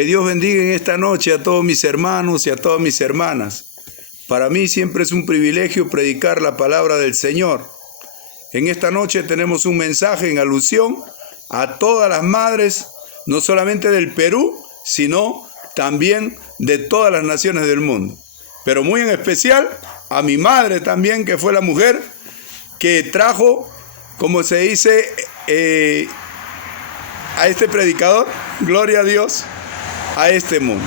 Que Dios bendiga en esta noche a todos mis hermanos y a todas mis hermanas. Para mí siempre es un privilegio predicar la palabra del Señor. En esta noche tenemos un mensaje en alusión a todas las madres, no solamente del Perú, sino también de todas las naciones del mundo. Pero muy en especial a mi madre también, que fue la mujer que trajo, como se dice, a este predicador, gloria a Dios, a este mundo.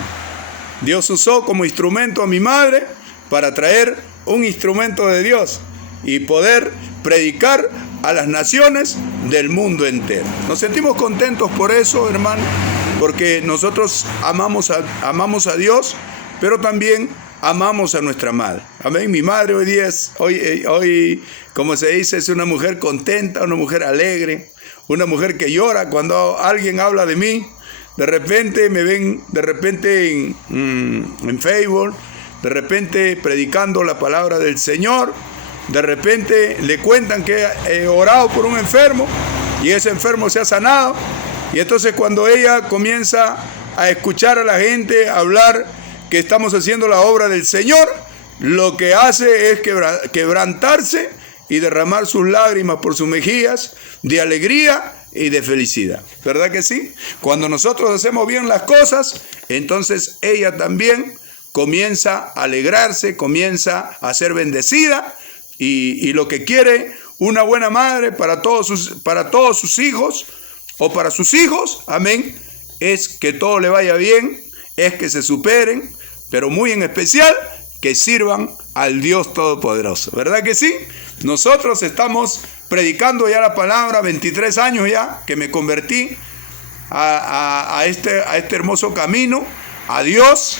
Dios usó como instrumento a mi madre para traer un instrumento de Dios y poder predicar a las naciones del mundo entero. Nos sentimos contentos por eso, hermano, porque nosotros amamos a Dios, pero también amamos a nuestra madre. Amén. Mi madre hoy, como se dice, es una mujer contenta, una mujer alegre, una mujer que llora cuando alguien habla de mí. De repente me ven, en Facebook, de repente predicando la palabra del Señor, de repente le cuentan que he orado por un enfermo y ese enfermo se ha sanado. Y entonces cuando ella comienza a escuchar a la gente hablar que estamos haciendo la obra del Señor, lo que hace es quebrantarse y derramar sus lágrimas por sus mejillas de alegría y de felicidad. ¿Verdad que sí? Cuando nosotros hacemos bien las cosas, entonces ella también comienza a alegrarse, comienza a ser bendecida y lo que quiere una buena madre para todos sus hijos o para sus hijos, amén, es que todo le vaya bien, es que se superen, pero muy en especial que sirvan al Dios Todopoderoso. ¿Verdad que sí? Nosotros estamos predicando ya la palabra, 23 años ya que me convertí a este hermoso camino, a Dios,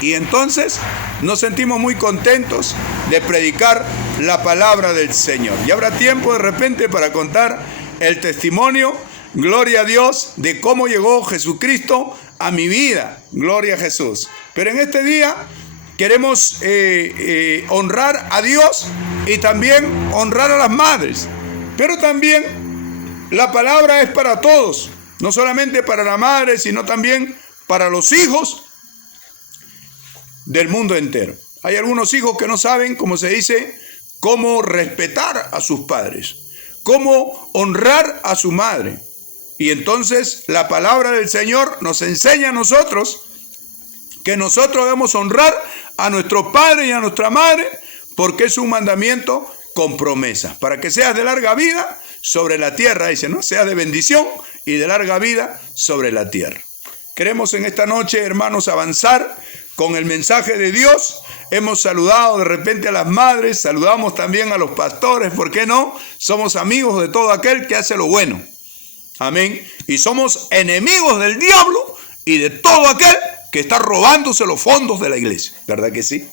y entonces nos sentimos muy contentos de predicar la palabra del Señor. Y habrá tiempo de repente para contar el testimonio, gloria a Dios, de cómo llegó Jesucristo a mi vida, gloria a Jesús. Pero en este día queremos honrar a Dios y también honrar a las madres. Pero también la palabra es para todos, no solamente para la madre, sino también para los hijos del mundo entero. Hay algunos hijos que no saben, como se dice, cómo respetar a sus padres, cómo honrar a su madre. Y entonces la palabra del Señor nos enseña a nosotros que nosotros debemos honrar a nuestro padre y a nuestra madre, porque es un mandamiento con promesa, para que seas de larga vida sobre la tierra, dice, ¿no? Seas de bendición y de larga vida sobre la tierra. Queremos en esta noche, hermanos, avanzar con el mensaje de Dios. Hemos saludado de repente a las madres, saludamos también a los pastores, ¿por qué no? Somos amigos de todo aquel que hace lo bueno. Amén. Y somos enemigos del diablo y de todo aquel que está robándose los fondos de la iglesia. ¿Verdad que sí?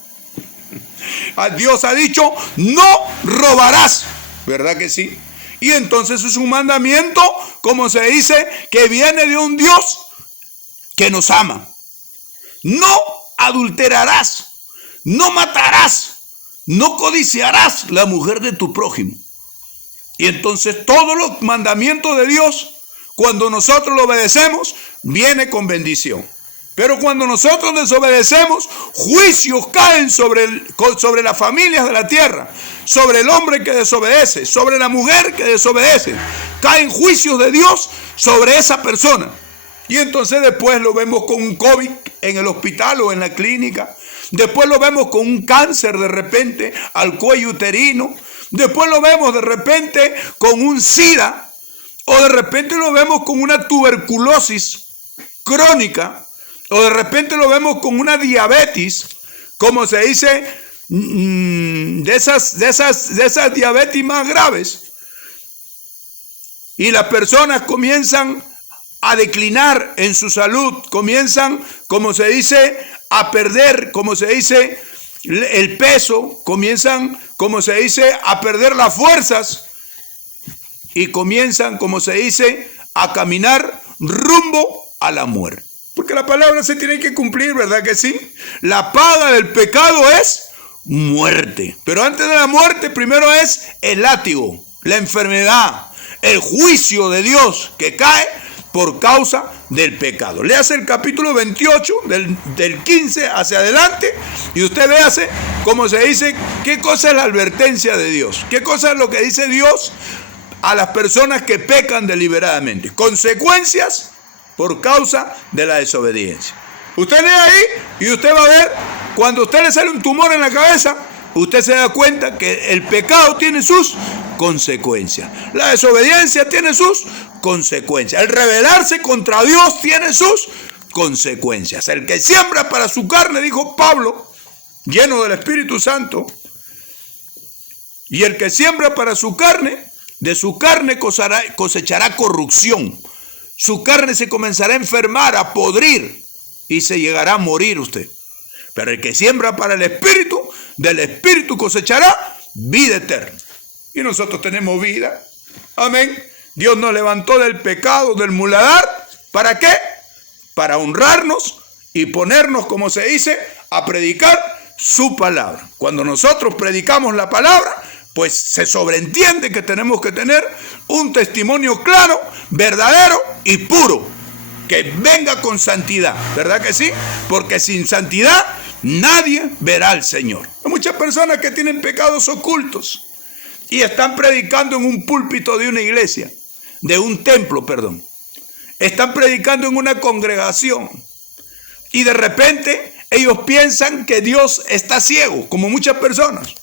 Dios ha dicho, no robarás. ¿Verdad que sí? Y entonces es un mandamiento, como se dice, que viene de un Dios que nos ama. No adulterarás, no matarás, no codiciarás la mujer de tu prójimo. Y entonces todos los mandamientos de Dios, cuando nosotros lo obedecemos, viene con bendición. Pero cuando nosotros desobedecemos, juicios caen sobre las familias de la tierra, sobre el hombre que desobedece, sobre la mujer que desobedece. Caen juicios de Dios sobre esa persona. Y entonces después lo vemos con un COVID en el hospital o en la clínica. Después lo vemos con un cáncer de repente al cuello uterino. Después lo vemos de repente con un SIDA. O de repente lo vemos con una tuberculosis crónica. O de repente lo vemos con una diabetes, como se dice, de esas diabetes más graves. Y las personas comienzan a declinar en su salud, comienzan, como se dice, a perder, como se dice, el peso, comienzan, como se dice, a perder las fuerzas y comienzan, como se dice, a caminar rumbo a la muerte. Porque la palabra se tiene que cumplir, ¿verdad que sí? La paga del pecado es muerte. Pero antes de la muerte, primero es el látigo, la enfermedad, el juicio de Dios que cae por causa del pecado. Léase el capítulo 28, del 15 hacia adelante, y usted véase cómo se dice qué cosa es la advertencia de Dios, qué cosa es lo que dice Dios a las personas que pecan deliberadamente. Consecuencias por causa de la desobediencia. Usted lee ahí y usted va a ver, cuando a usted le sale un tumor en la cabeza, usted se da cuenta que el pecado tiene sus consecuencias. La desobediencia tiene sus consecuencias. El rebelarse contra Dios tiene sus consecuencias. El que siembra para su carne, dijo Pablo, lleno del Espíritu Santo, y el que siembra para su carne, de su carne cosechará corrupción. Su carne se comenzará a enfermar, a podrir, y se llegará a morir usted. Pero el que siembra para el Espíritu, del Espíritu cosechará vida eterna. Y nosotros tenemos vida. Amén. Dios nos levantó del pecado, del muladar. ¿Para qué? Para honrarnos y ponernos, como se dice, a predicar su palabra. Cuando nosotros predicamos la palabra, pues se sobreentiende que tenemos que tener un testimonio claro, verdadero y puro, que venga con santidad, ¿verdad que sí? Porque sin santidad nadie verá al Señor. Hay muchas personas que tienen pecados ocultos y están predicando en un púlpito de una iglesia, de un templo, perdón. Están predicando en una congregación y de repente ellos piensan que Dios está ciego, como muchas personas.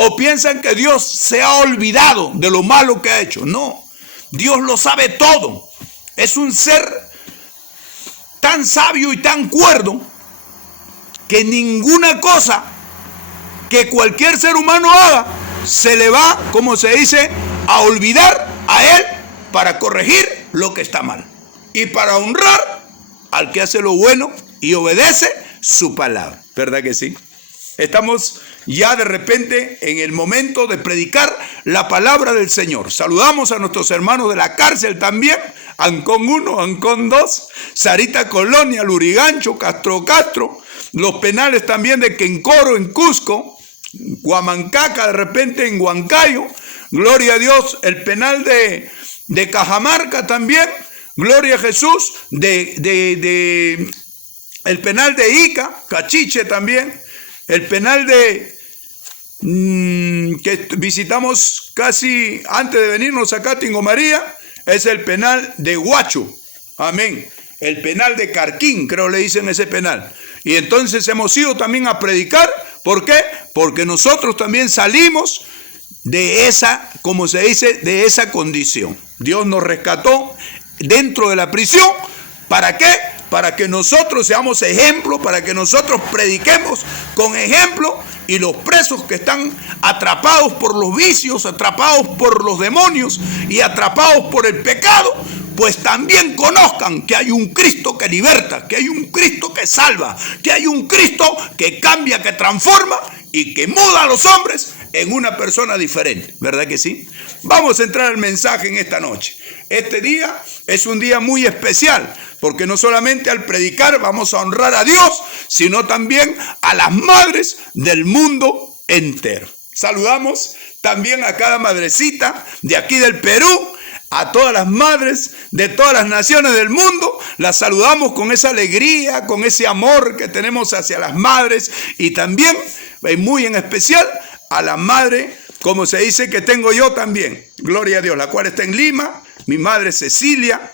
O piensan que Dios se ha olvidado de lo malo que ha hecho. No, Dios lo sabe todo. Es un ser tan sabio y tan cuerdo que ninguna cosa que cualquier ser humano haga se le va, como se dice, a olvidar a él para corregir lo que está mal y para honrar al que hace lo bueno y obedece su palabra. ¿Verdad que sí? Estamos ya de repente en el momento de predicar la palabra del Señor. Saludamos a nuestros hermanos de la cárcel también, Ancón 1, Ancón 2, Sarita Colonia, Lurigancho, Castro, los penales también de Quencoro en Cusco, Huamancaca de repente en Huancayo, gloria a Dios, el penal de Cajamarca también, gloria a Jesús, el penal de Ica, Cachiche también, el penal que visitamos casi antes de venirnos acá, Tingo María, es el penal de Huacho, amén, el penal de Carquín, creo le dicen ese penal. Y entonces hemos ido también a predicar. ¿Por qué? Porque nosotros también salimos de esa, como se dice, de esa condición. Dios nos rescató dentro de la prisión. ¿Para qué? Para que nosotros seamos ejemplo, para que nosotros prediquemos con ejemplo y los presos que están atrapados por los vicios, atrapados por los demonios y atrapados por el pecado, pues también conozcan que hay un Cristo que liberta, que hay un Cristo que salva, que hay un Cristo que cambia, que transforma y que muda a los hombres en una persona diferente. ¿Verdad que sí? Vamos a entrar al mensaje en esta noche. Este día es un día muy especial, porque no solamente al predicar vamos a honrar a Dios, sino también a las madres del mundo entero. Saludamos también a cada madrecita de aquí del Perú, a todas las madres de todas las naciones del mundo. Las saludamos con esa alegría, con ese amor que tenemos hacia las madres y también, muy en especial, a la madre, como se dice, que tengo yo también, gloria a Dios, la cual está en Lima, mi madre Cecilia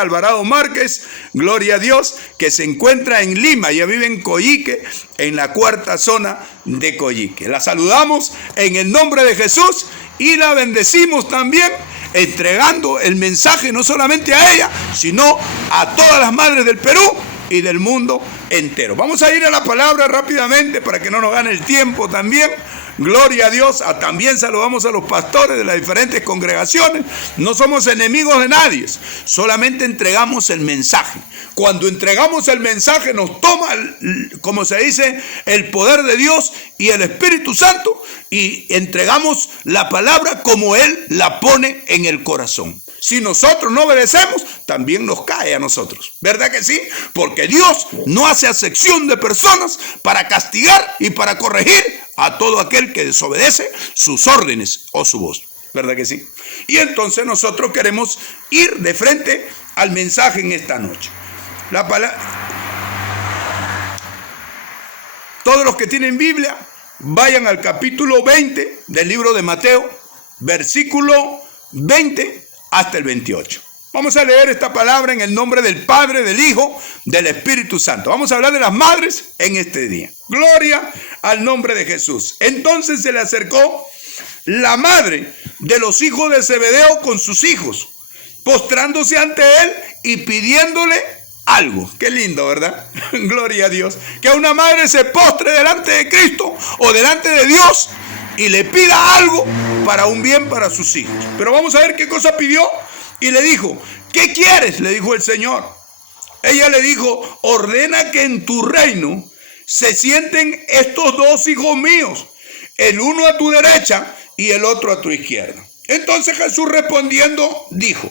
Alvarado Márquez, gloria a Dios, que se encuentra en Lima, ella vive en Coyique, en la cuarta zona de Coyique. La saludamos en el nombre de Jesús y la bendecimos también, entregando el mensaje no solamente a ella, sino a todas las madres del Perú y del mundo entero. Vamos a ir a la palabra rápidamente para que no nos gane el tiempo también. Gloria a Dios. También saludamos a los pastores de las diferentes congregaciones. No somos enemigos de nadie, solamente entregamos el mensaje. Cuando entregamos el mensaje nos toma, como se dice, el poder de Dios y el Espíritu Santo y entregamos la palabra como Él la pone en el corazón. Si nosotros no obedecemos, también nos cae a nosotros. ¿Verdad que sí? Porque Dios no hace acepción de personas para castigar y para corregir a todo aquel que desobedece sus órdenes o su voz. ¿verdad que sí? Y entonces nosotros queremos ir de frente al mensaje en esta noche. Todos los que tienen Biblia, vayan al capítulo 20 del libro de Mateo, versículo 20 hasta el 28. Vamos a leer esta palabra en el nombre del Padre, del Hijo, del Espíritu Santo. Vamos a hablar de las madres en este día. Gloria al nombre de Jesús. Entonces se le acercó la madre de los hijos de Zebedeo con sus hijos, postrándose ante él y pidiéndole algo. Qué lindo, ¿verdad? Gloria a Dios. Que una madre se postre delante de Cristo o delante de Dios y le pida algo para un bien para sus hijos. Pero vamos a ver qué cosa pidió. Y le dijo, ¿qué quieres? Le dijo el Señor. Ella le dijo, ordena que en tu reino se sienten estos dos hijos míos, el uno a tu derecha y el otro a tu izquierda. Entonces Jesús respondiendo dijo,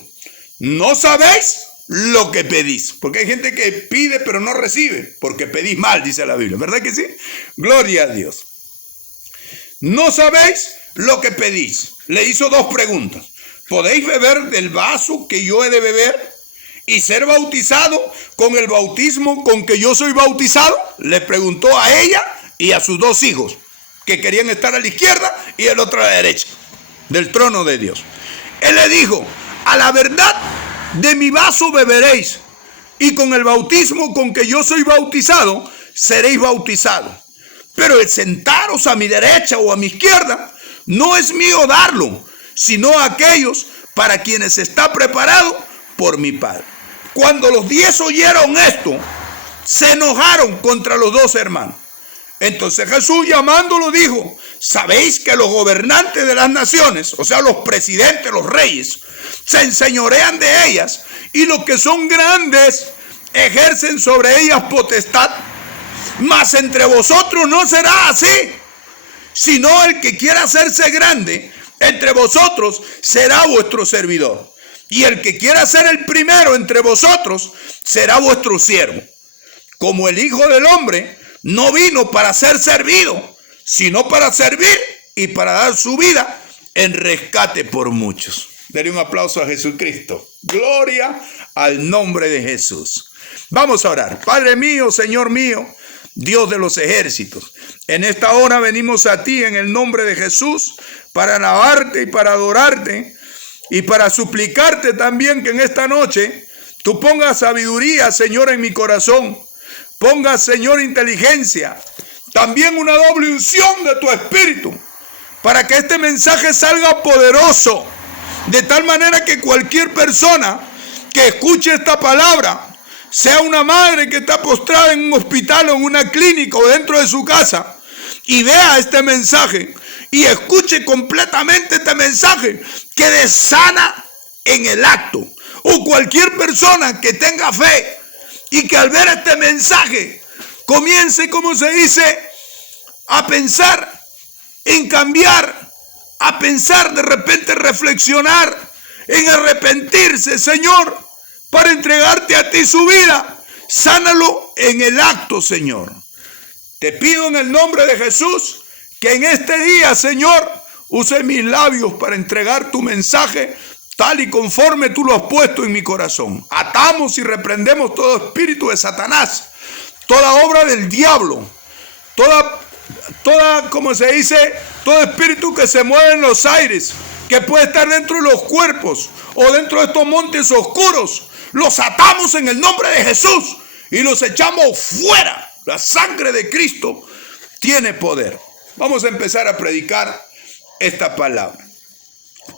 ¿no sabéis lo que pedís? Porque hay gente que pide pero no recibe, porque pedís mal, dice la Biblia, ¿verdad que sí? Gloria a Dios. ¿No sabéis lo que pedís? Le hizo dos preguntas. ¿Podéis beber del vaso que yo he de beber y ser bautizado con el bautismo con que yo soy bautizado? Le preguntó a ella y a sus dos hijos, que querían estar a la izquierda y el otro a la derecha del trono de Dios. Él le dijo, a la verdad de mi vaso beberéis, y con el bautismo con que yo soy bautizado seréis bautizados. Pero el sentaros a mi derecha o a mi izquierda no es mío darlo, sino a aquellos para quienes está preparado por mi Padre. Cuando los 10 oyeron esto, se enojaron contra los dos hermanos. Entonces Jesús llamándolo dijo, ¿sabéis que los gobernantes de las naciones, o sea los presidentes, los reyes, se enseñorean de ellas y los que son grandes ejercen sobre ellas potestad? Mas entre vosotros no será así, sino el que quiera hacerse grande entre vosotros será vuestro servidor, y el que quiera ser el primero entre vosotros será vuestro siervo. Como el Hijo del Hombre no vino para ser servido, sino para servir y para dar su vida en rescate por muchos. Daré un aplauso a Jesucristo. Gloria al nombre de Jesús. Vamos a orar. Padre mío, Señor mío, Dios de los ejércitos, en esta hora venimos a ti en el nombre de Jesús para alabarte y para adorarte y para suplicarte también que en esta noche tú pongas sabiduría, Señor, en mi corazón. Pongas, Señor, inteligencia, también una doble unción de tu espíritu, para que este mensaje salga poderoso, de tal manera que cualquier persona que escuche esta palabra, sea una madre que está postrada en un hospital o en una clínica o dentro de su casa, y vea este mensaje y escuche completamente este mensaje, quede sana en el acto. O cualquier persona que tenga fe y que al ver este mensaje comience, como se dice, a pensar en cambiar, a pensar, de repente reflexionar, en arrepentirse, Señor, para entregarte a ti su vida. Sánalo en el acto, Señor. Te pido en el nombre de Jesús que en este día, Señor, use mis labios para entregar tu mensaje tal y conforme tú lo has puesto en mi corazón. Atamos y reprendemos todo espíritu de Satanás, toda obra del diablo, toda, como se dice, todo espíritu que se mueve en los aires, que puede estar dentro de los cuerpos o dentro de estos montes oscuros. Los atamos en el nombre de Jesús y los echamos fuera. La sangre de Cristo tiene poder. Vamos a empezar a predicar esta palabra.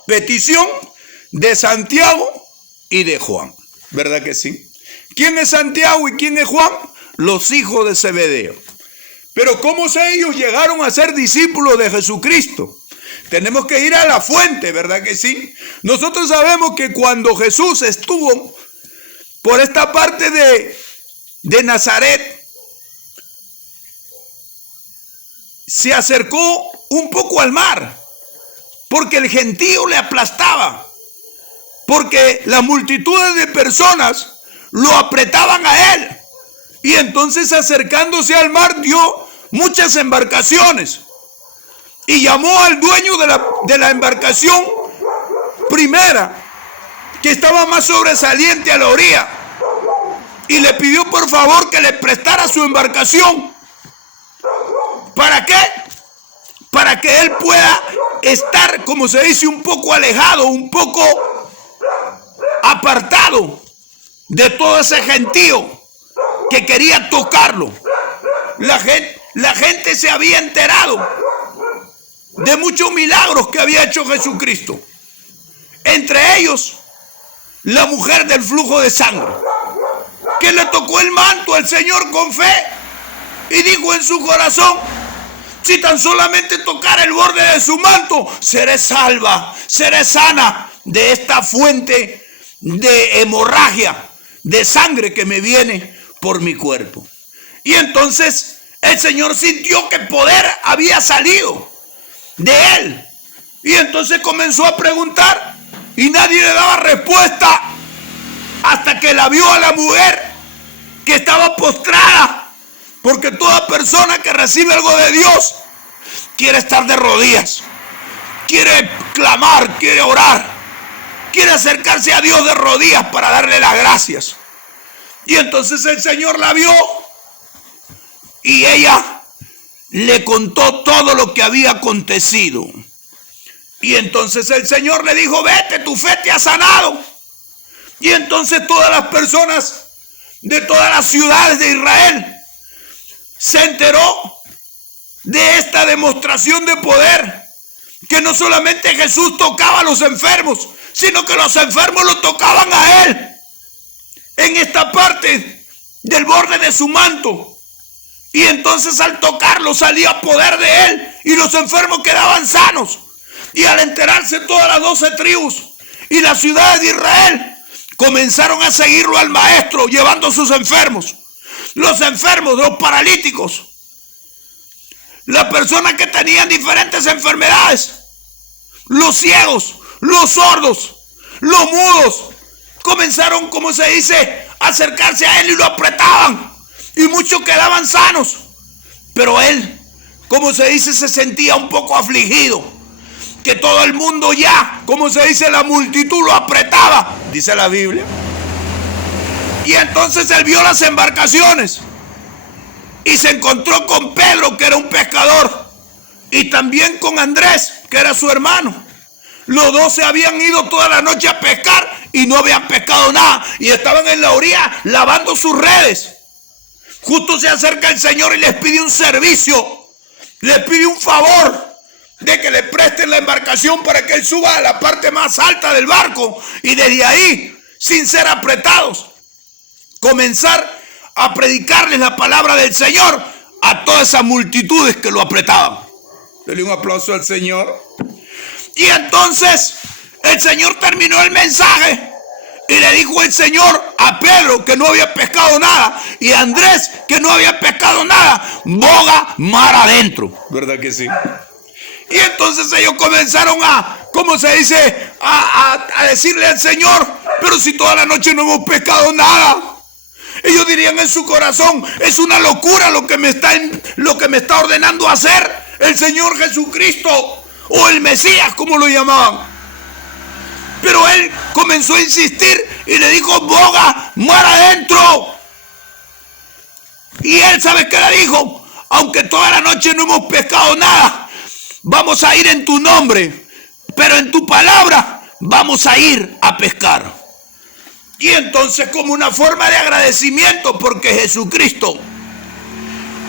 Petición de Santiago y de Juan. ¿Verdad que sí? ¿Quién es Santiago y quién es Juan? Los hijos de Zebedeo. Pero ¿cómo ellos llegaron a ser discípulos de Jesucristo? Tenemos que ir a la fuente, ¿verdad que sí? Nosotros sabemos que cuando Jesús estuvo por esta parte de Nazaret, se acercó un poco al mar, porque el gentío le aplastaba, porque las multitudes de personas lo apretaban a él, y entonces acercándose al mar dio muchas embarcaciones, y llamó al dueño de la embarcación primera, que estaba más sobresaliente a la orilla, y le pidió por favor que le prestara su embarcación. ¿Para qué? Para que él pueda estar, como se dice, un poco alejado, un poco apartado de todo ese gentío que quería tocarlo. La gente se había enterado de muchos milagros que había hecho Jesucristo. Entre ellos, la mujer del flujo de sangre, que le tocó el manto al Señor con fe y dijo en su corazón: si tan solamente tocara el borde de su manto, seré salva, seré sana de esta fuente de hemorragia, de sangre que me viene por mi cuerpo. Y entonces el Señor sintió que poder había salido de él. Y entonces comenzó a preguntar y nadie le daba respuesta, hasta que la vio a la mujer que estaba postrada. Porque toda persona que recibe algo de Dios quiere estar de rodillas, quiere clamar, quiere orar, quiere acercarse a Dios de rodillas para darle las gracias. Y entonces el Señor la vio y ella le contó todo lo que había acontecido. Y entonces el Señor le dijo: vete, tu fe te ha sanado. Y entonces todas las personas de todas las ciudades de Israel se enteró de esta demostración de poder, que no solamente Jesús tocaba a los enfermos, sino que los enfermos lo tocaban a él, en esta parte del borde de su manto. Y entonces al tocarlo salía poder de él y los enfermos quedaban sanos. Y al enterarse todas las 12 tribus y las ciudades de Israel, comenzaron a seguirlo al maestro, llevando a sus enfermos. Los enfermos, los paralíticos, las personas que tenían diferentes enfermedades, los ciegos, los sordos, los mudos, comenzaron, como se dice, a acercarse a él y lo apretaban. Y muchos quedaban sanos. Pero él, como se dice, se sentía un poco afligido, que todo el mundo ya, como se dice, la multitud lo apretaba, dice la Biblia. Y entonces él vio las embarcaciones y se encontró con Pedro, que era un pescador, y también con Andrés, que era su hermano. Los dos se habían ido toda la noche a pescar y no habían pescado nada, y estaban en la orilla lavando sus redes. Justo se acerca el Señor y les pide un servicio, les pide un favor, de que le presten la embarcación para que él suba a la parte más alta del barco y desde ahí, sin ser apretados, comenzar a predicarles la palabra del Señor a todas esas multitudes que lo apretaban. Dele un aplauso al Señor. Y entonces el Señor terminó el mensaje y le dijo el Señor a Pedro, que no había pescado nada, y a Andrés, que no había pescado nada: boga mar adentro. ¿Verdad que sí? Y entonces ellos comenzaron a, como se dice, a decirle al Señor: pero si toda la noche no hemos pescado nada. Ellos dirían en su corazón: es una locura lo que me está ordenando hacer el Señor Jesucristo, o el Mesías, como lo llamaban. Pero él comenzó a insistir y le dijo: boga mar adentro. Y él, ¿sabe qué le dijo? Aunque toda la noche no hemos pescado nada, vamos a ir en tu nombre, pero en tu palabra vamos a ir a pescar. Y entonces, como una forma de agradecimiento, porque Jesucristo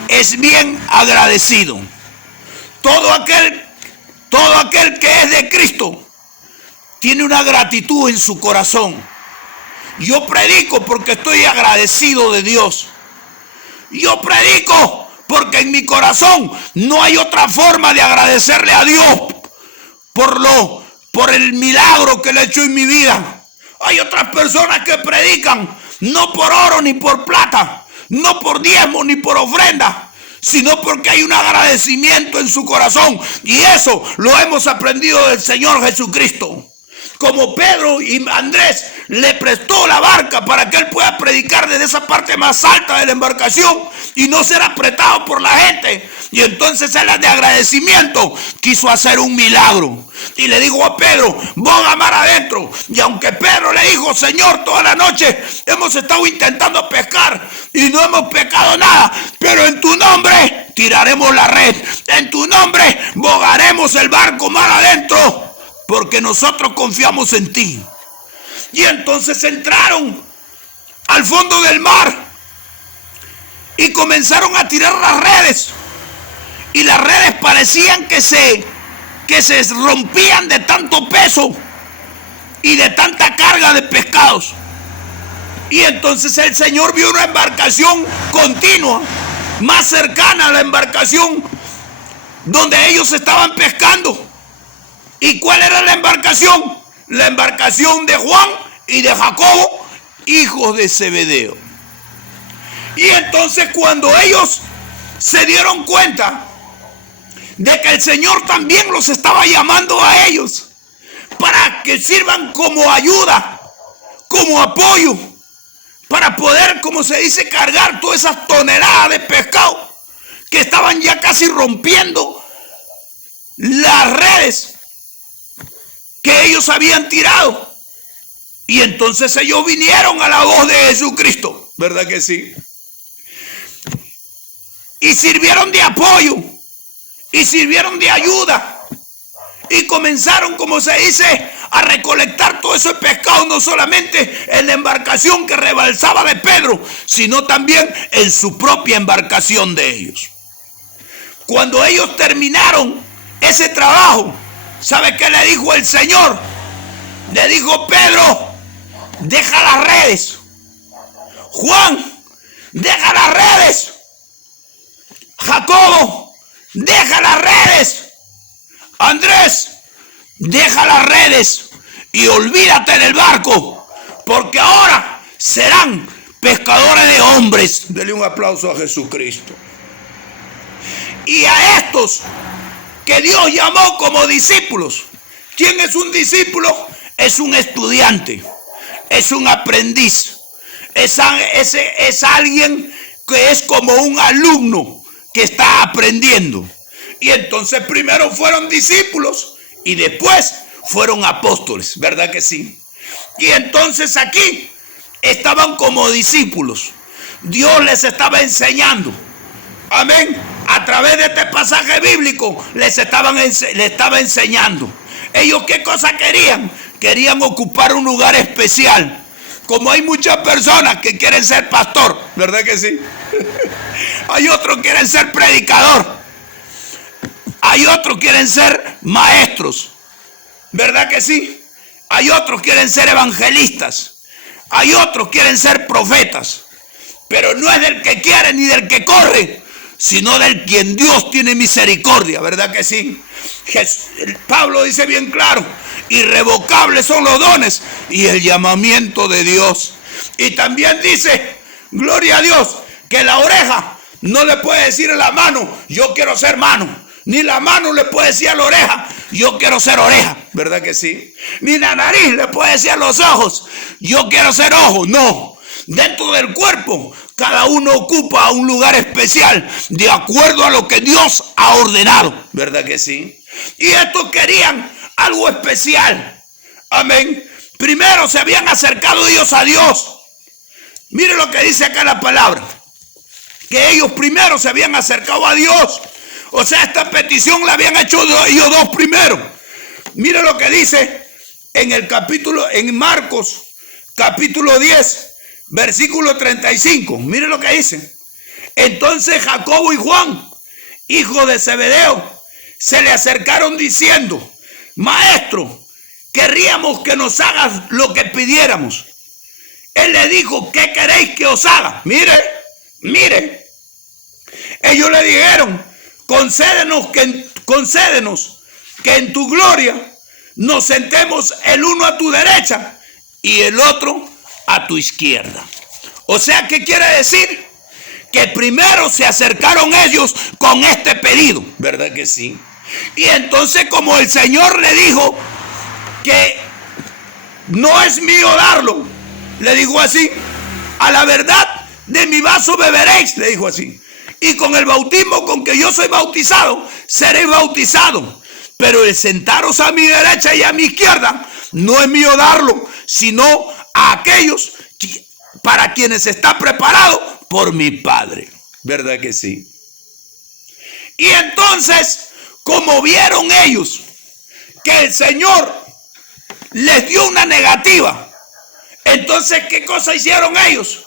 es bien agradecido. Todo aquel que es de Cristo tiene una gratitud en su corazón. Yo predico porque estoy agradecido de Dios. Yo predico porque en mi corazón no hay otra forma de agradecerle a Dios por el milagro que le ha hecho en mi vida. Hay otras personas que predican no por oro ni por plata, no por diezmo ni por ofrenda, sino porque hay un agradecimiento en su corazón. Y eso lo hemos aprendido del Señor Jesucristo. como Pedro y Andrés le prestó la barca para que él pueda predicar desde esa parte más alta de la embarcación y no ser apretado por la gente. Y entonces él, de agradecimiento, quiso hacer un milagro y le dijo a Pedro: boga mar adentro. Y aunque Pedro le dijo: Señor, toda la noche hemos estado intentando pescar y no hemos pescado nada, pero en tu nombre tiraremos la red, en tu nombre bogaremos el barco mar adentro, porque nosotros confiamos en ti. Y entonces entraron al fondo del mar y comenzaron a tirar las redes. Y las redes parecían que se rompían de tanto peso y de tanta carga de pescados. Y entonces el Señor vio una embarcación continua, más cercana a la embarcación donde ellos estaban pescando. ¿Y cuál era la embarcación? La embarcación de Juan y de Jacobo, hijos de Zebedeo. Y entonces cuando ellos se dieron cuenta de que el Señor también los estaba llamando a ellos para que sirvan como ayuda, como apoyo, para poder, como se dice, cargar todas esas toneladas de pescado que estaban ya casi rompiendo las redes que ellos habían tirado. Y entonces ellos vinieron a la voz de Jesucristo, ¿verdad que sí? Y sirvieron de apoyo, y sirvieron de ayuda, y comenzaron, como se dice, a recolectar todo ese pescado, no solamente en la embarcación que rebalsaba de Pedro, sino también en su propia embarcación de ellos. Cuando ellos terminaron ese trabajo, ¿sabe qué le dijo el Señor? Le dijo: Pedro, deja las redes. Juan, deja las redes. Jacobo, deja las redes. Andrés, deja las redes y olvídate del barco, porque ahora serán pescadores de hombres. Dele un aplauso a Jesucristo. Y a estos que Dios llamó como discípulos. ¿Quién es un discípulo? Es un estudiante, es un aprendiz, es alguien que es como un alumno que está aprendiendo. Y entonces primero fueron discípulos y después fueron apóstoles, ¿verdad que sí? Y entonces aquí estaban como discípulos. Dios les estaba enseñando. Amén. A través de este pasaje bíblico le estaba enseñando. Ellos, ¿qué cosa querían? Querían ocupar un lugar especial. Como hay muchas personas que quieren ser pastor, ¿verdad que sí? Hay otros que quieren ser predicador. Hay otros que quieren ser maestros, ¿verdad que sí? Hay otros que quieren ser evangelistas. Hay otros que quieren ser profetas. Pero no es del que quiere ni del que corre, sino del quien Dios tiene misericordia, ¿verdad que sí? Pablo dice bien claro: irrevocables son los dones y el llamamiento de Dios. Y también dice, gloria a Dios, que la oreja no le puede decir a la mano: yo quiero ser mano. Ni la mano le puede decir a la oreja: yo quiero ser oreja, ¿verdad que sí? Ni la nariz le puede decir a los ojos: yo quiero ser ojo. No, dentro del cuerpo cada uno ocupa un lugar especial de acuerdo a lo que Dios ha ordenado, ¿verdad que sí? Y estos querían algo especial. Amén. Primero se habían acercado ellos a Dios. Mire lo que dice acá la palabra, que ellos primero se habían acercado a Dios. O sea, esta petición la habían hecho ellos dos primero. Mire lo que dice en Marcos, capítulo 10, versículo 35. Mire lo que dice. Entonces Jacobo y Juan, hijos de Zebedeo, se le acercaron diciendo: Maestro, querríamos que nos hagas lo que pidiéramos. Él le dijo: ¿qué queréis que os haga? Mire. Ellos le dijeron: concédenos que en tu gloria nos sentemos el uno a tu derecha y el otro a tu izquierda. O sea, ¿qué quiere decir? Que primero se acercaron ellos con este pedido, ¿verdad que sí? Y entonces, como el Señor le dijo que no es mío darlo. Le dijo así: a la verdad de mi vaso beberéis, le dijo así. Y con el bautismo con que yo soy bautizado, seréis bautizados. Pero el sentaros a mi derecha y a mi izquierda, no es mío darlo, sino a aquellos para quienes está preparado por mi Padre. ¿Verdad que sí? Y entonces, como vieron ellos que el Señor les dio una negativa, entonces, ¿qué cosa hicieron ellos?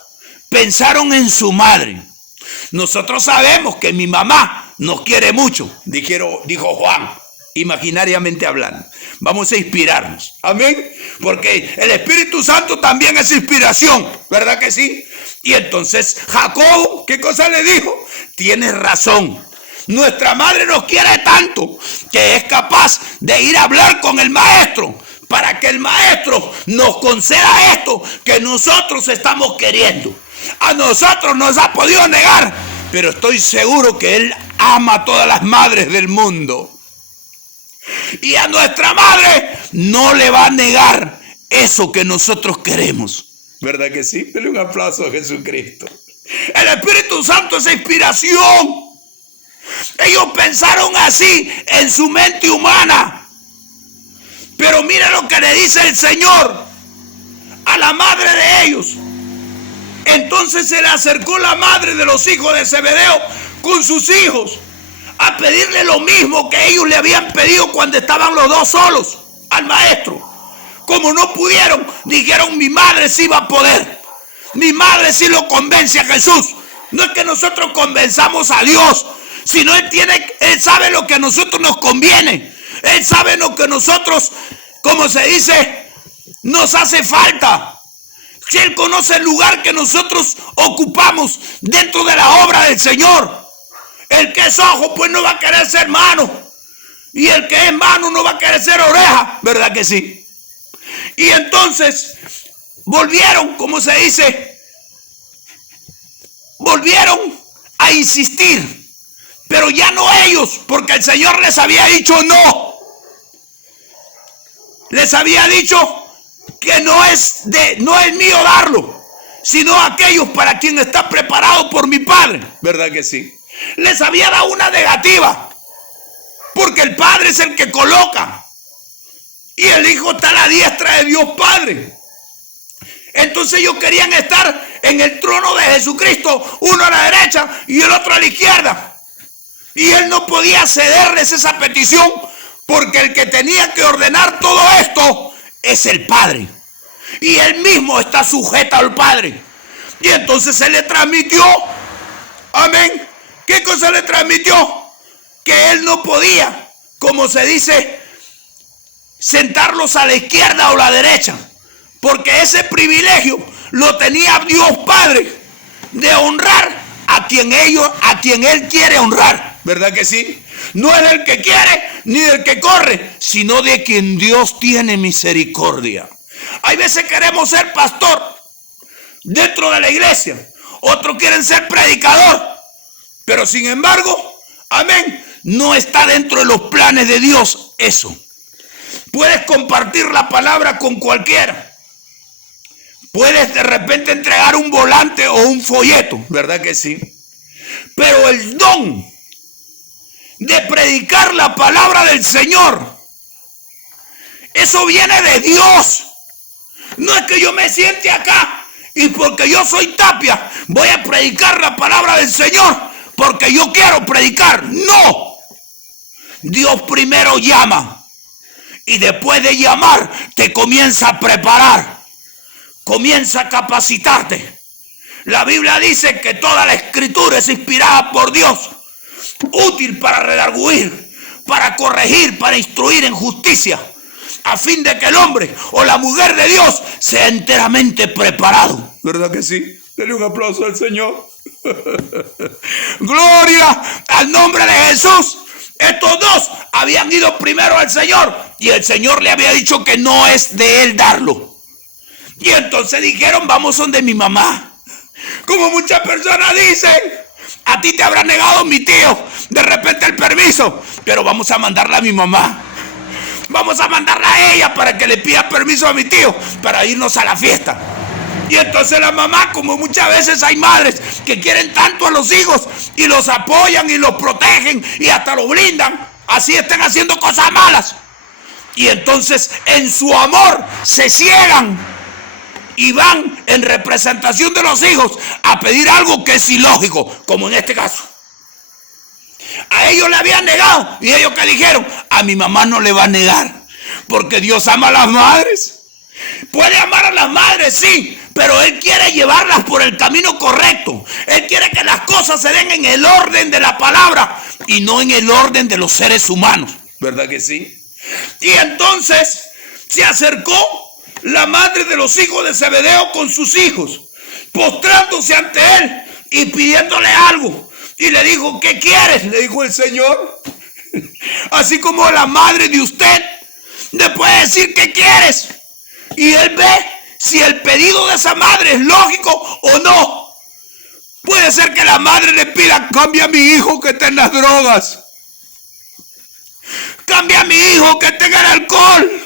Pensaron en su madre. Nosotros sabemos que mi mamá nos quiere mucho, dijo Juan, imaginariamente hablando. Vamos a inspirarnos, amén, porque el Espíritu Santo también es inspiración, ¿verdad que sí? Y entonces Jacobo, ¿qué cosa le dijo? Tienes razón, nuestra madre nos quiere tanto que es capaz de ir a hablar con el maestro para que el maestro nos conceda esto que nosotros estamos queriendo. A nosotros nos ha podido negar, pero estoy seguro que él ama a todas las madres del mundo. Y a nuestra madre no le va a negar eso que nosotros queremos. ¿Verdad que sí? Dele un aplauso a Jesucristo. El Espíritu Santo es inspiración. Ellos pensaron así en su mente humana. Pero mira lo que le dice el Señor a la madre de ellos. Entonces se le acercó la madre de los hijos de Zebedeo con sus hijos a pedirle lo mismo que ellos le habían pedido cuando estaban los dos solos al maestro. Como no pudieron, dijeron: mi madre sí va a poder. Mi madre sí lo convence a Jesús. No es que nosotros convenzamos a Dios, sino Él sabe lo que a nosotros nos conviene. Él sabe lo que nosotros, como se dice, nos hace falta. Si Él conoce el lugar que nosotros ocupamos dentro de la obra del Señor. El que es ojo, pues no va a querer ser mano. Y el que es mano no va a querer ser oreja. ¿Verdad que sí? Y entonces volvieron, como se dice, volvieron a insistir. Pero ya no ellos, porque el Señor les había dicho no. Les había dicho que no es mío darlo, sino aquellos para quien está preparado por mi Padre. ¿Verdad que sí? Les había dado una negativa, porque el Padre es el que coloca y el Hijo está a la diestra de Dios Padre. Entonces ellos querían estar en el trono de Jesucristo, uno a la derecha y el otro a la izquierda, y Él no podía cederles esa petición, porque el que tenía que ordenar todo esto es el Padre, y Él mismo está sujeto al Padre. Y entonces se le transmitió, amén, ¿qué cosa le transmitió? Que Él no podía, como se dice, sentarlos a la izquierda o la derecha, porque ese privilegio lo tenía Dios Padre, de honrar a quien Él quiere honrar. ¿Verdad que sí? No es del que quiere ni del que corre, sino de quien Dios tiene misericordia. Hay veces queremos ser pastor dentro de la iglesia, otros quieren ser predicador, pero sin embargo, amén, no está dentro de los planes de Dios eso. Puedes compartir la palabra con cualquiera. Puedes de repente entregar un volante o un folleto, ¿verdad que sí? Pero el don de predicar la palabra del Señor, eso viene de Dios. No es que yo me siente acá y porque yo soy Tapia voy a predicar la palabra del Señor porque yo quiero predicar. No. Dios primero llama y después de llamar te comienza a preparar, comienza a capacitarte. La Biblia dice que toda la escritura es inspirada por Dios, útil para redarguir, para corregir, para instruir en justicia, a fin de que el hombre o la mujer de Dios sea enteramente preparado. ¿Verdad que sí? Dele un aplauso al Señor. Gloria al nombre de Jesús. Estos dos habían ido primero al Señor y el Señor le había dicho que no es de Él darlo. Y entonces dijeron: vamos donde mi mamá. Como muchas personas dicen: a ti te habrá negado mi tío de repente el permiso, pero vamos a mandarle a mi mamá. vamos a mandarla a ella para que le pida permiso a mi tío para irnos a la fiesta. Y entonces la mamá, como muchas veces hay madres que quieren tanto a los hijos y los apoyan y los protegen y hasta los blindan, así estén haciendo cosas malas. Y entonces en su amor se ciegan y van en representación de los hijos a pedir algo que es ilógico, como en este caso. A ellos le habían negado y ellos que dijeron, a mi mamá no le va a negar, porque Dios ama a las madres. Puede amar a las madres, sí, pero Él quiere llevarlas por el camino correcto. Él quiere que las cosas se den en el orden de la palabra y no en el orden de los seres humanos. ¿Verdad que sí? Y entonces se acercó la madre de los hijos de Zebedeo con sus hijos, postrándose ante él y pidiéndole algo. Y le dijo, ¿qué quieres? Le dijo el Señor. Así como la madre de usted le puede decir, ¿qué quieres? Y él ve si el pedido de esa madre es lógico o no. Puede ser que la madre le pida, cambia a mi hijo que está en las drogas. Cambia a mi hijo que tenga el alcohol.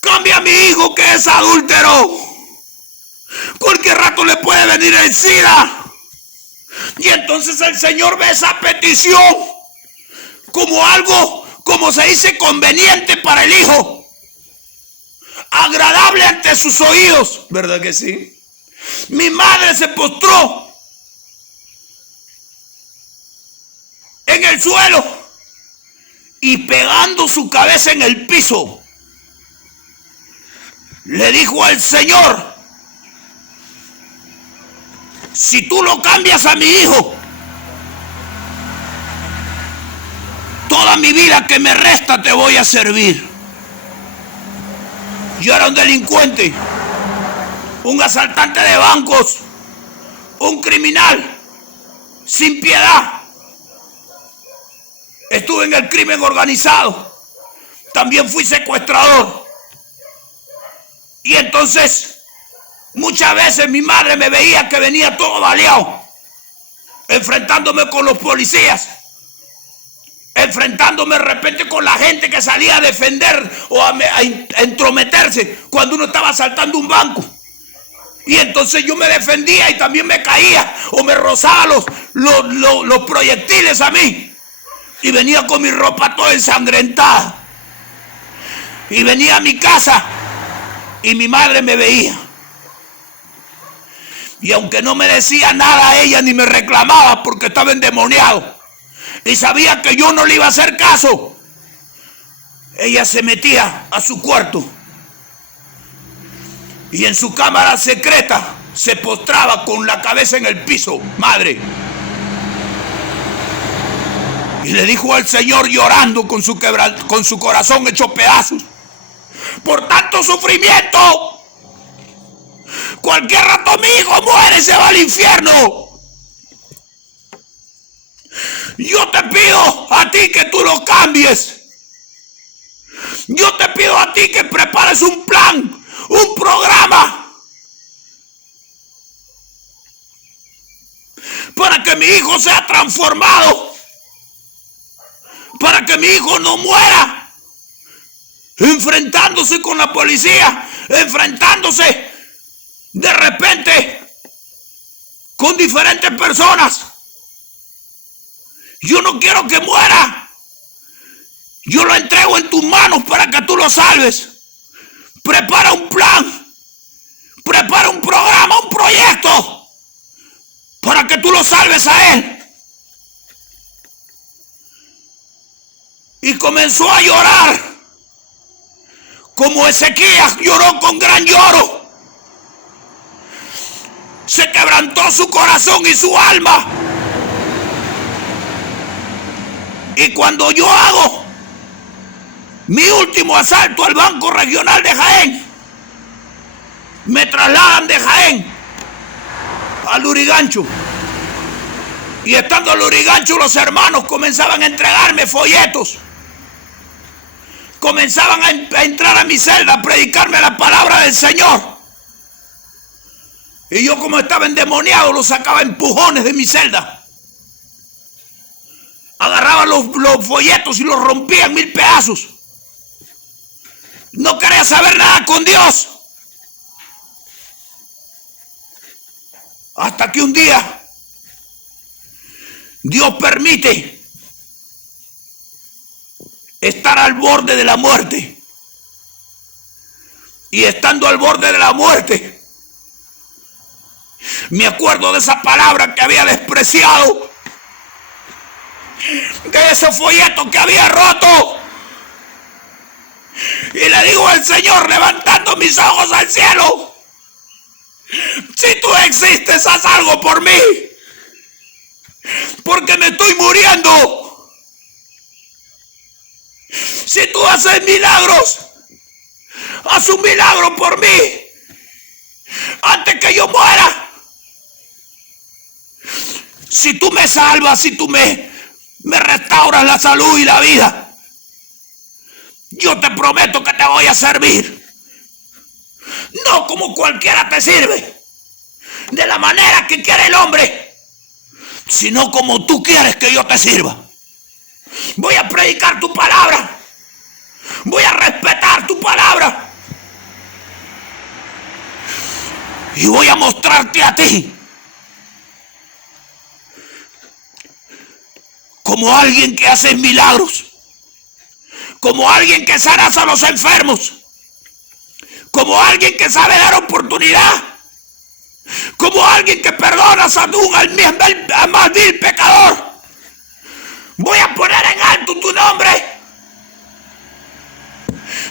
Cambia a mi hijo que es adúltero. Cualquier rato le puede venir el SIDA. Y entonces el Señor ve esa petición como algo, como se dice, conveniente para el hijo. Agradable ante sus oídos. ¿Verdad que sí? Mi madre se postró en el suelo y pegando su cabeza en el piso, le dijo al Señor, si tú lo cambias a mi hijo, toda mi vida que me resta te voy a servir. Yo era un delincuente, un asaltante de bancos, un criminal sin piedad. Estuve en el crimen organizado, también fui secuestrador. Y entonces muchas veces mi madre me veía que venía todo baleado, enfrentándome con los policías, enfrentándome de repente con la gente que salía a defender o a entrometerse cuando uno estaba asaltando un banco. Y entonces yo me defendía y también me caía o me rozaba los proyectiles a mí. Y venía con mi ropa toda ensangrentada. Y venía a mi casa y mi madre me veía. Y aunque no me decía nada a ella ni me reclamaba porque estaba endemoniado y sabía que yo no le iba a hacer caso, ella se metía a su cuarto y en su cámara secreta se postraba con la cabeza en el piso. Madre. Y le dijo al Señor llorando con su corazón hecho pedazos, por tanto sufrimiento, cualquier rato mi hijo muere y se va al infierno. Yo te pido a ti que tú lo cambies. Yo te pido a ti que prepares un plan, un programa, para que mi hijo sea transformado, para que mi hijo no muera enfrentándose con la policía, enfrentándose de repente con diferentes personas. Yo no quiero que muera. Yo lo entrego en tus manos para que tú lo salves. Prepara un plan, prepara un programa, un proyecto para que tú lo salves a él. Y comenzó a llorar como Ezequías lloró con gran lloro. Se quebrantó su corazón y su alma. Y cuando yo hago mi último asalto al Banco Regional de Jaén, me trasladan de Jaén al Lurigancho. Y estando en Lurigancho, los hermanos comenzaban a entregarme folletos. Comenzaban a entrar a mi celda a predicarme la palabra del Señor. Y yo, como estaba endemoniado, los sacaba a empujones de mi celda. Agarraba los folletos y los rompía en 1000 pedazos. No quería saber nada con Dios. Hasta que un día Dios permite estar al borde de la muerte. Y estando al borde de la muerte, me acuerdo de esa palabra que había despreciado, de ese folleto que había roto. Y le digo al Señor, levantando mis ojos al cielo: si tú existes, haz algo por mí, porque me estoy muriendo. Si tú haces milagros, haz un milagro por mí antes que yo muera. Si tú me salvas, si tú me restauras la salud y la vida, yo te prometo que te voy a servir. No como cualquiera te sirve, de la manera que quiere el hombre, sino como tú quieres que yo te sirva. Voy a predicar tu palabra, voy a respetar tu palabra, y voy a mostrarte a ti como alguien que hace milagros, como alguien que sana a los enfermos, como alguien que sabe dar oportunidad, como alguien que perdona aún al más vil pecador. Voy a poner en alto tu nombre.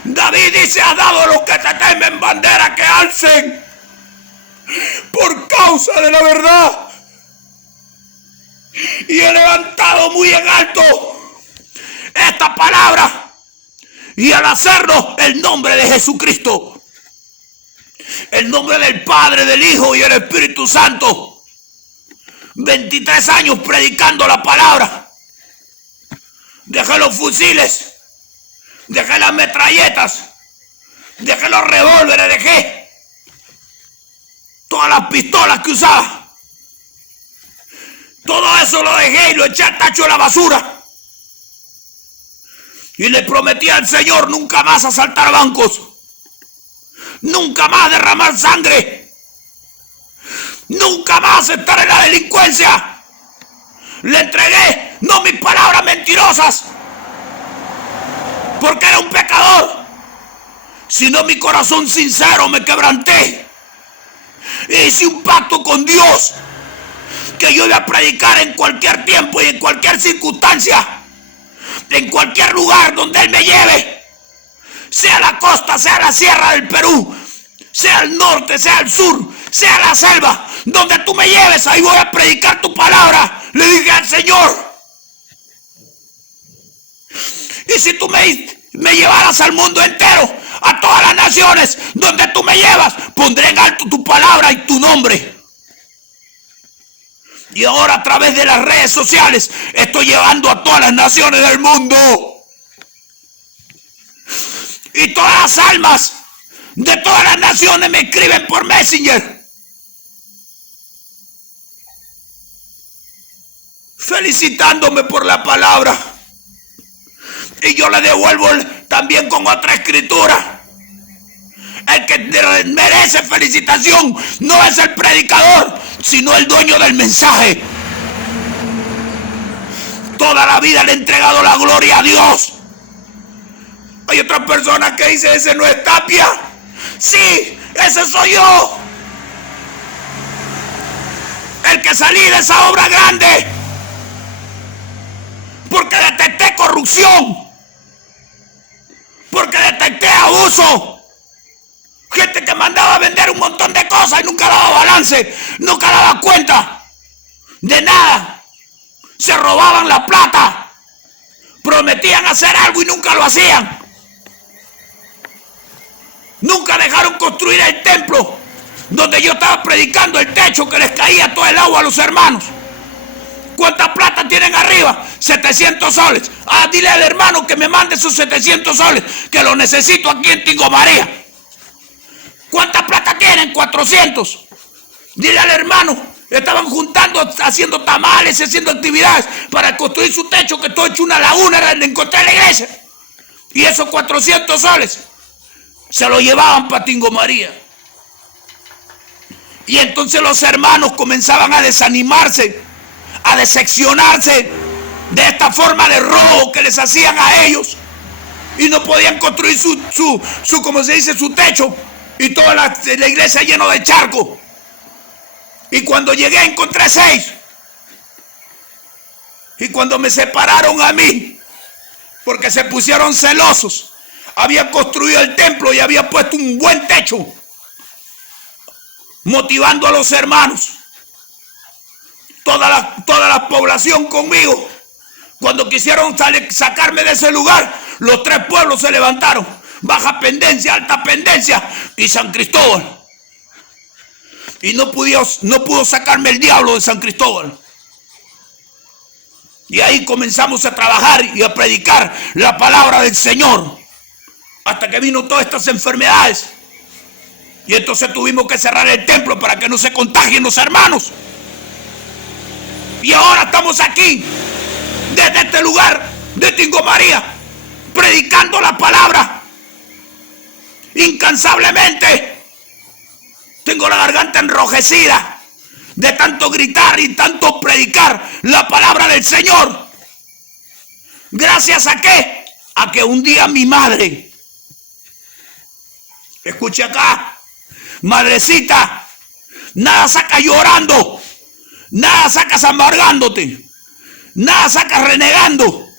David dice: has dado a los que te temen bandera que alcen por causa de la verdad, y he levantado muy en alto esta palabra, y al hacerlo el nombre de Jesucristo, el nombre del Padre, del Hijo y el Espíritu Santo. 23 años predicando la palabra. Dejé los fusiles, dejé las metralletas, dejé los revólveres, dejé todas las pistolas que usaba. Todo eso lo dejé y lo eché al tacho de la basura. Y le prometí al Señor nunca más asaltar bancos, nunca más derramar sangre, nunca más estar en la delincuencia. Le entregué no mis palabras mentirosas, porque era un pecador, sino mi corazón sincero. Me quebranté e hice un pacto con Dios que yo iba a predicar en cualquier tiempo y en cualquier circunstancia, en cualquier lugar donde Él me lleve, sea la costa, sea la sierra del Perú, sea el norte, sea el sur, sea la selva, donde tú me lleves, ahí voy a predicar tu palabra. Le dije al Señor: y si tú me llevaras al mundo entero, a todas las naciones donde tú me llevas, pondré en alto tu palabra y tu nombre. Y ahora, a través de las redes sociales, estoy llevando a todas las naciones del mundo. Y todas las almas de todas las naciones me escriben por Messenger, felicitándome por la palabra. Y yo le devuelvo también con otra escritura: el que merece felicitación no es el predicador, sino el dueño del mensaje. Toda la vida le he entregado la gloria a Dios. Hay otras personas que dicen: ese no es Tapia. Sí, ese soy yo, el que salí de esa obra grande, porque detecté corrupción, porque detecté abuso, gente que mandaba a vender un montón de cosas y nunca daba balance, nunca daba cuenta de nada, se robaban la plata, prometían hacer algo y nunca lo hacían, nunca dejaron construir el templo donde yo estaba predicando, el techo que les caía todo el agua a los hermanos. ¿Cuánta plata tienen arriba? 700 soles. Ah, dile al hermano que me mande esos 700 soles, que lo necesito aquí en Tingo María. ¿Cuánta plata tienen? 400. Dile al hermano, estaban juntando, haciendo tamales, haciendo actividades para construir su techo, que todo hecho una laguna, le encontré en la iglesia. Y esos 400 soles, se lo llevaban para Tingo María. Y entonces los hermanos comenzaban a desanimarse, a decepcionarse de esta forma de robo que les hacían a ellos. Y no podían construir como se dice, su techo. Y toda la iglesia llena de charcos. Y cuando llegué encontré 6. Y cuando me separaron a mí, porque se pusieron celosos, había construido el templo y había puesto un buen techo, motivando a los hermanos. Toda la población conmigo. Cuando quisieron sacarme de ese lugar, los 3 pueblos se levantaron: Baja Pendencia, Alta Pendencia y San Cristóbal. Y no pudo sacarme el diablo de San Cristóbal. Y ahí comenzamos a trabajar y a predicar la palabra del Señor, hasta que vino todas estas enfermedades. Y entonces tuvimos que cerrar el templo para que no se contagien los hermanos. Y ahora estamos aquí, desde este lugar de Tingo María, predicando la palabra incansablemente. Tengo la garganta enrojecida de tanto gritar y tanto predicar la palabra del Señor. ¿Gracias a qué? A que un día mi madre, escuche acá, madrecita, nada saca llorando, nada sacas amargándote, nada sacas renegando,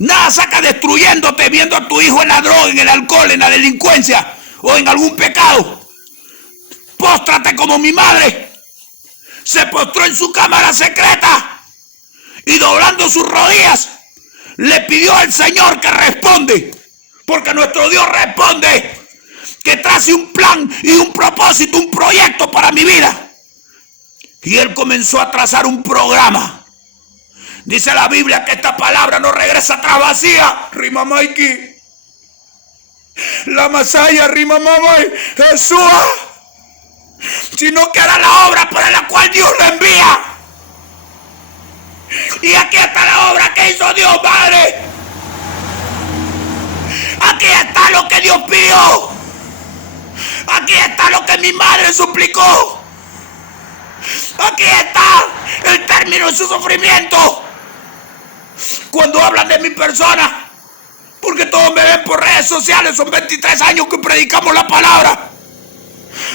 nada sacas destruyéndote, viendo a tu hijo en la droga, en el alcohol, en la delincuencia o en algún pecado. Póstrate como mi madre se postró en su cámara secreta y doblando sus rodillas le pidió al Señor que responde, porque nuestro Dios responde, que trace un plan y un propósito, un proyecto para mi vida. Y él comenzó a trazar un programa. Dice la Biblia que esta palabra no regresa atrás vacía. Rima Maiki. La Masaya, Rima Mamay, Jesús. Sino que hará la obra para la cual Dios lo envía. Y aquí está la obra que hizo Dios, Padre. Aquí está lo que Dios pidió. Aquí está lo que mi madre suplicó. Aquí está el término de su sufrimiento. Cuando hablan de mi persona, porque todos me ven por redes sociales, son 23 años que predicamos la palabra.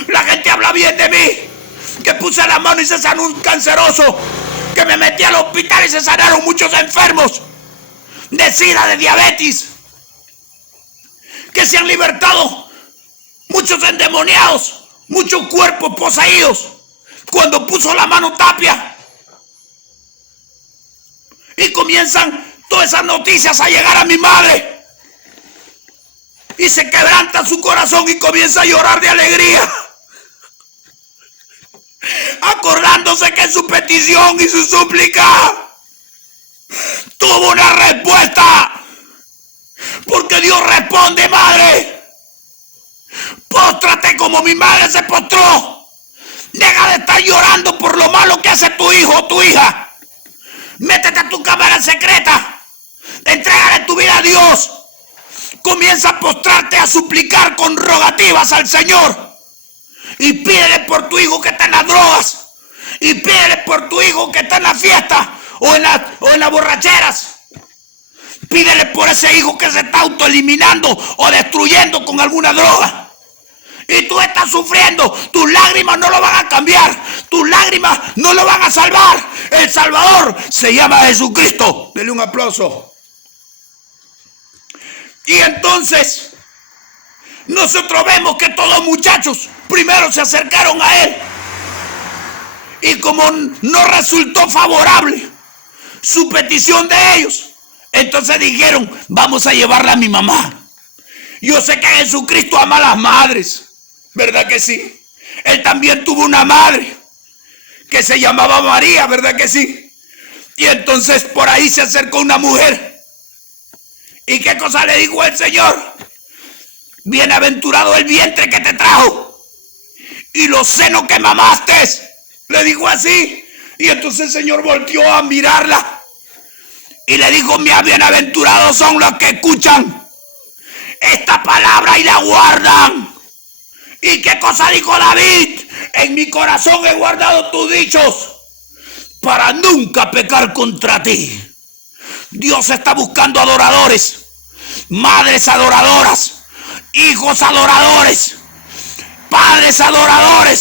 La gente habla bien de mí, que puse la mano y se sanó un canceroso, que me metí al hospital y se sanaron muchos enfermos de sida, de diabetes, que se han libertado muchos endemoniados, muchos cuerpos poseídos, cuando puso la mano Tapia. Y comienzan todas esas noticias a llegar a mi madre. Y se quebranta su corazón y comienza a llorar de alegría, acordándose que su petición y su súplica tuvo una respuesta. Porque Dios responde, madre. Póstrate como mi madre se postró. Deja de estar llorando por lo malo que hace tu hijo o tu hija. Métete a tu cámara secreta. Entrégale tu vida a Dios. Comienza a postrarte, a suplicar con rogativas al Señor. Y pídele por tu hijo que está en las drogas. Y pídele por tu hijo que está en la fiesta o en las borracheras. Pídele por ese hijo que se está autoeliminando o destruyendo con alguna droga. Y tú estás sufriendo. Tus lágrimas no lo van a cambiar. Tus lágrimas no lo van a salvar. El Salvador se llama Jesucristo. Dele un aplauso. Y entonces nosotros vemos que todos muchachos primero se acercaron a él. Y como no resultó favorable su petición de ellos, entonces dijeron, vamos a llevarla a mi mamá. Yo sé que Jesucristo ama a las madres, ¿verdad que sí? Él también tuvo una madre que se llamaba María, ¿verdad que sí? Y entonces por ahí se acercó una mujer. ¿Y qué cosa le dijo el Señor? Bienaventurado el vientre que te trajo y los senos que mamaste. Le dijo así. Y entonces el Señor volteó a mirarla y le dijo, mis bienaventurados son los que escuchan esta palabra y la guardan. ¿Y qué cosa dijo David? En mi corazón he guardado tus dichos para nunca pecar contra ti. Dios está buscando adoradores, madres adoradoras, hijos adoradores, padres adoradores.